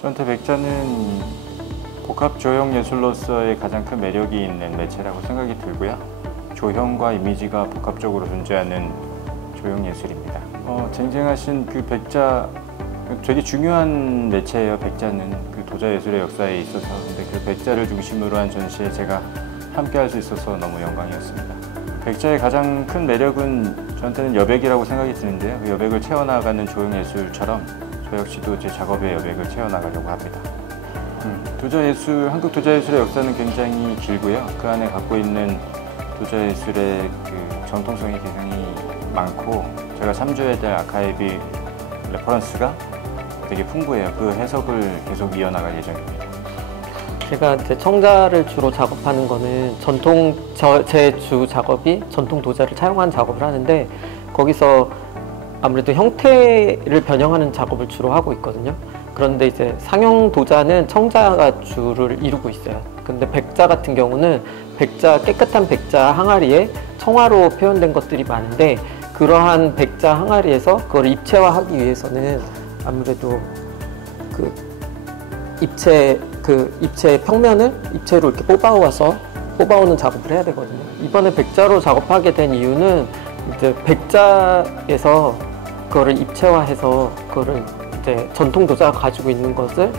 저한테 백자는 복합 조형 예술로서의 가장 큰 매력이 있는 매체라고 생각이 들고요. 조형과 이미지가 복합적으로 존재하는 조형 예술입니다. 쟁쟁하신 그 백자, 되게 중요한 매체예요. 백자는 그 도자 예술의 역사에 있어서. 근데 그 백자를 중심으로 한 전시에 제가 함께 할 수 있어서 너무 영광이었습니다. 백자의 가장 큰 매력은 저한테는 여백이라고 생각이 드는데요. 그 여백을 채워나가는 조형 예술처럼 저 역시도 제 작업의 여백을 채워나가려고 합니다. 한국 도자예술의 역사는 굉장히 길고요. 그 안에 갖고 있는 도자예술의 그 정통성이 굉장히 많고, 제가 참조해야 될 아카이브 레퍼런스가 되게 풍부해요. 그 해석을 계속 이어나갈 예정입니다. 제가 이제 청자를 주로 작업하는 거는 제 주 작업이 전통 도자를 차용한 작업을 하는데, 거기서 아무래도 형태를 변형하는 작업을 주로 하고 있거든요. 그런데 이제 상형 도자는 청자가 주를 이루고 있어요. 근데 백자 같은 경우는 깨끗한 백자 항아리에 청화로 표현된 것들이 많은데, 그러한 백자 항아리에서 그걸 입체화하기 위해서는 아무래도 그 입체 평면을 입체로 이렇게 뽑아오는 작업을 해야 되거든요. 이번에 백자로 작업하게 된 이유는 이제 백자에서 그거를 입체화해서 그거를 이제 전통 도자가 가지고 있는 것을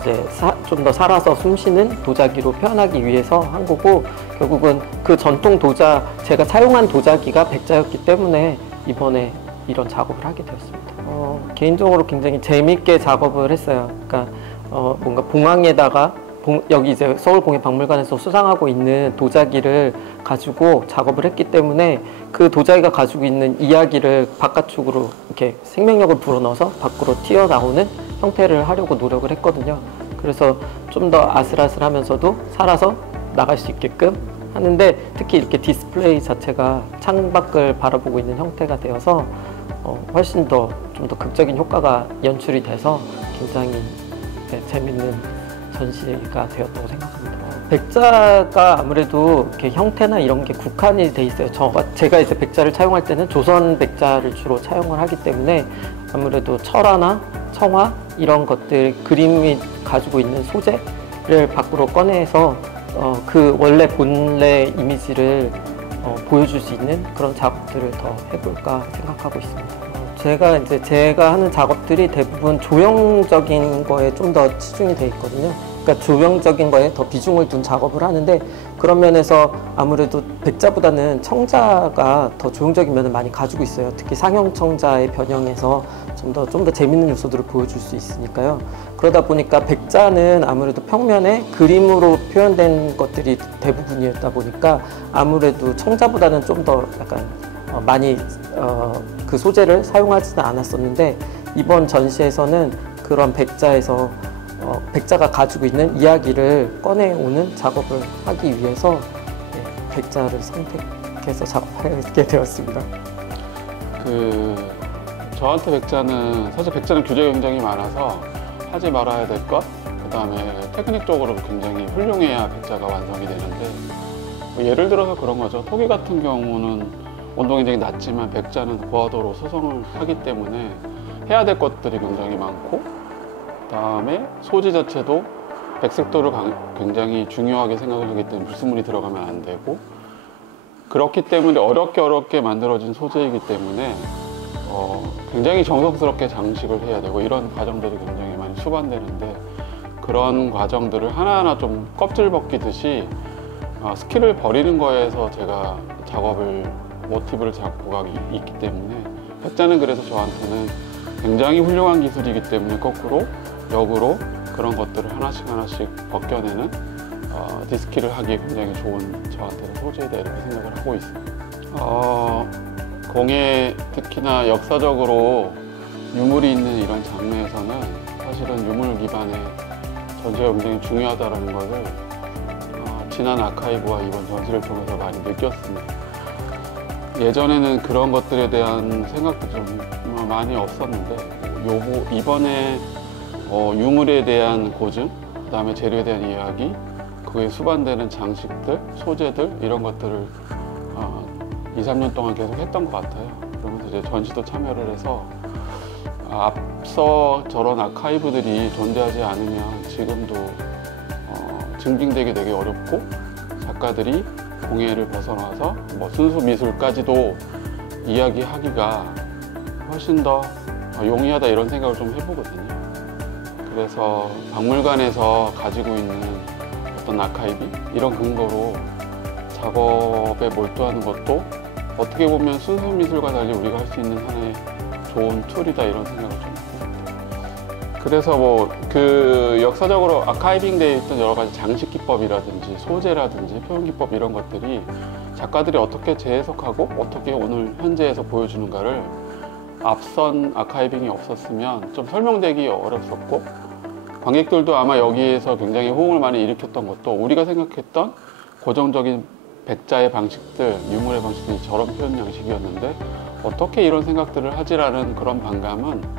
이제 좀 더 살아서 숨쉬는 도자기로 표현하기 위해서 한 거고, 결국은 그 전통 도자, 제가 사용한 도자기가 백자였기 때문에 이번에 이런 작업을 하게 되었습니다. 개인적으로 굉장히 재밌게 작업을 했어요. 그러니까 뭔가 봉황에다가 여기 이제 서울공예박물관에서 수상하고 있는 도자기를 가지고 작업을 했기 때문에 그 도자기가 가지고 있는 이야기를 바깥쪽으로 이렇게 생명력을 불어넣어서 밖으로 튀어나오는 형태를 하려고 노력을 했거든요. 그래서 좀 더 아슬아슬하면서도 살아서 나갈 수 있게끔 하는데, 특히 이렇게 디스플레이 자체가 창밖을 바라보고 있는 형태가 되어서 훨씬 더 좀 더 극적인 효과가 연출이 돼서 굉장히 재밌는 전시가 되었다고 생각합니다. 백자가 아무래도 이렇게 형태나 이런 게 국한이 돼 있어요. 제가 이제 백자를 차용할 때는 조선 백자를 주로 차용을 하기 때문에 아무래도 철화나 청화 이런 것들, 그림이 가지고 있는 소재를 밖으로 꺼내서 그 본래 이미지를 보여줄 수 있는 그런 작업들을 더 해볼까 생각하고 있습니다. 제가 하는 작업들이 대부분 조형적인 거에 좀 더 치중이 돼 있거든요. 그러니까 조형적인 거에 더 비중을 둔 작업을 하는데, 그런 면에서 아무래도 백자보다는 청자가 더 조형적인 면을 많이 가지고 있어요. 특히 상형 청자의 변형에서 좀 더 재밌는 요소들을 보여줄 수 있으니까요. 그러다 보니까 백자는 아무래도 평면에 그림으로 표현된 것들이 대부분이었다 보니까 아무래도 청자보다는 좀 더 약간 많이 그 소재를 사용하지는 않았었는데, 이번 전시에서는 그런 백자에서 백자가 가지고 있는 이야기를 꺼내오는 작업을 하기 위해서 백자를 선택해서 작업하게 되었습니다. 저한테 사실 백자는 규제가 굉장히 많아서 하지 말아야 될 것, 그 다음에 테크닉적으로 굉장히 훌륭해야 백자가 완성이 되는데, 예를 들어서 그런 거죠. 토기 같은 경우는 온도가 굉장히 낮지만 백자는 고화도로 수성을 하기 때문에 해야 될 것들이 굉장히 많고, 그 다음에 소재 자체도 백색도를 굉장히 중요하게 생각을 하기 때문에 불순물이 들어가면 안 되고, 그렇기 때문에 어렵게 만들어진 소재이기 때문에 굉장히 정성스럽게 장식을 해야 되고, 이런 과정들이 굉장히 많이 수반되는데, 그런 과정들을 하나하나 좀 껍질 벗기듯이 스킬을 버리는 거에서 제가 모티브를 잡고가 있기 때문에, 백자는 그래서 저한테는 굉장히 훌륭한 기술이기 때문에 거꾸로 역으로 그런 것들을 하나씩 벗겨내는 디스키를 하기에 굉장히 좋은 저한테는 소재이다, 이렇게 생각을 하고 있습니다. 공예, 특히나 역사적으로 유물이 있는 이런 장르에서는 사실은 유물 기반의 전시가 굉장히 중요하다는 것을 지난 아카이브와 이번 전시를 통해서 많이 느꼈습니다. 예전에는 그런 것들에 대한 생각도 좀 많이 없었는데 이번에 유물에 대한 고증, 그 다음에 재료에 대한 이야기, 그에 수반되는 장식들, 소재들 이런 것들을 2, 3년 동안 계속 했던 것 같아요. 그러면서 이제 전시도 참여를 해서 앞서 저런 아카이브들이 존재하지 않으면 지금도 증빙되기 되게 어렵고 작가들이 공예를 벗어나서 뭐 순수 미술까지도 이야기하기가 훨씬 더 용이하다 이런 생각을 좀 해보거든요. 그래서 박물관에서 가지고 있는 어떤 아카이브 이런 근거로 작업에 몰두하는 것도 어떻게 보면 순수 미술과 달리 우리가 할 수 있는 하나의 좋은 툴이다 이런 생각을 좀 해요. 그래서 뭐 그 역사적으로 아카이빙 되어 있던 여러 가지 장식 기법이라든지 소재라든지 표현 기법 이런 것들이 작가들이 어떻게 재해석하고 어떻게 오늘 현재에서 보여주는가를 앞선 아카이빙이 없었으면 좀 설명되기 어렵었고 관객들도 아마 여기에서 굉장히 호응을 많이 일으켰던 것도 우리가 생각했던 고정적인 백자의 방식들, 유물의 방식들이 저런 표현 양식이었는데 어떻게 이런 생각들을 하지라는 그런 반감은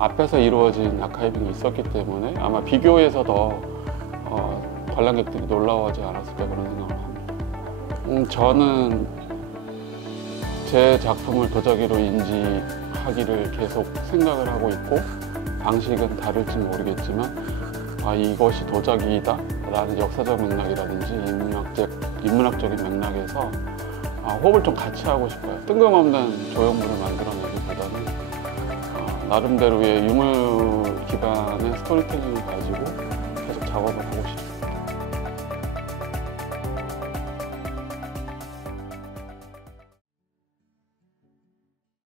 앞에서 이루어진 아카이빙이 있었기 때문에 아마 비교해서 더 관람객들이 놀라워하지 않았을까 그런 생각을 합니다. 저는 제 작품을 도자기로 인지하기를 계속 생각을 하고 있고 방식은 다를지 모르겠지만 이것이 도자기이다 라는 역사적 맥락이라든지 인문학적인 맥락에서 호흡을 좀 같이 하고 싶어요. 뜬금없는 조형물을 만들어내기보다는 나름대로의 유물 기반의 스토리텔링을 가지고 계속 작업을 하고 싶어요.